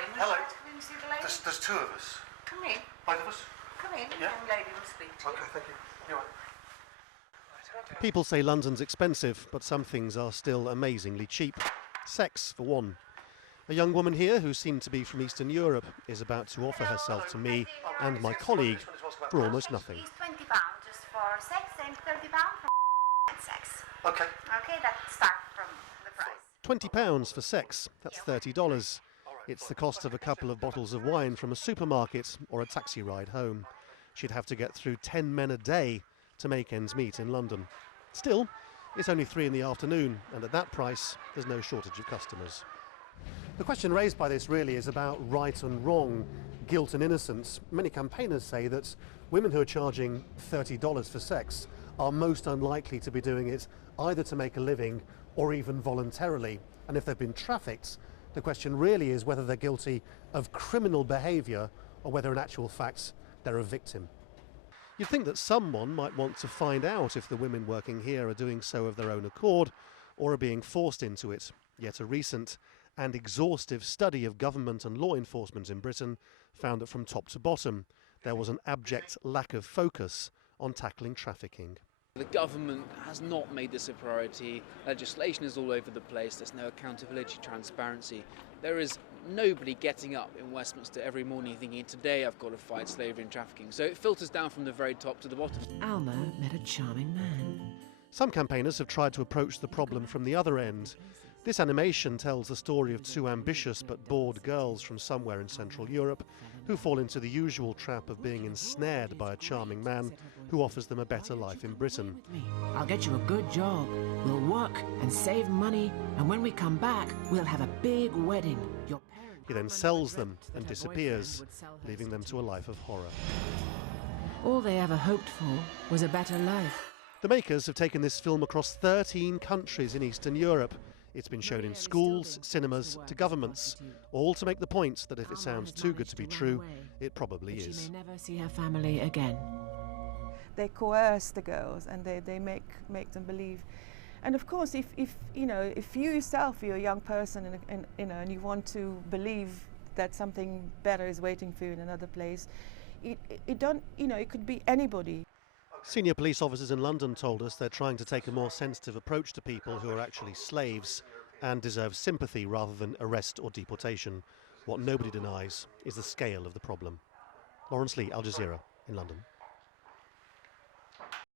darling. Hello. Would you like to come in and see the lady? There's two of us. Come in. Both of us? Come in. Yeah. Young lady will speak to you. Okay, thank you. You're right. People say London's expensive, but some things are still amazingly cheap. Sex, for one. A young woman here, who seemed to be from Eastern Europe, is about to offer herself to me and my colleague for almost nothing. It's £20 just for sex and £30 for sex. Okay. Okay, that starts from the price. £20 for sex, that's $30. It's the cost of a couple of bottles of wine from a supermarket or a taxi ride home. She'd have to get through 10 men a day to make ends meet in London. Still, it's only 3 in the afternoon, and at that price, there's no shortage of customers. The question raised by this really is about right and wrong, guilt and innocence. Many campaigners say that women who are charging $30 for sex are most unlikely to be doing it either to make a living or even voluntarily. And if they've been trafficked, the question really is whether they're guilty of criminal behaviour or whether in actual fact they're a victim. You'd think that someone might want to find out if the women working here are doing so of their own accord or are being forced into it. Yet a recent and exhaustive study of government and law enforcement in Britain found that from top to bottom there was an abject lack of focus on tackling trafficking. The government has not made this a priority. Legislation is all over the place. There's no accountability, transparency. There is nobody getting up in Westminster every morning thinking, today I've got to fight slavery and trafficking. So it filters down from the very top to the bottom. Alma met a charming man. Some campaigners have tried to approach the problem from the other end. This animation tells the story of two ambitious but bored girls from somewhere in Central Europe who fall into the usual trap of being ensnared by a charming man who offers them a better life in Britain. I'll get you a good job. We'll work and save money, and when we come back, we'll have a big wedding. He then sells them and disappears, leaving them to a life of horror. All they ever hoped for was a better life. The makers have taken this film across 13 countries in Eastern Europe. It's been shown in schools, cinemas, to governments, all to make the point that if it sounds too good to be true, it probably is. She may never see her family again. They coerce the girls and they make them believe. And of course, if you yourself, you're a young person and you want to believe that something better is waiting for you in another place, it could be anybody. Senior police officers in London told us they're trying to take a more sensitive approach to people who are actually slaves and deserve sympathy rather than arrest or deportation. What nobody denies is the scale of the problem. Lawrence Lee, Al Jazeera, in London.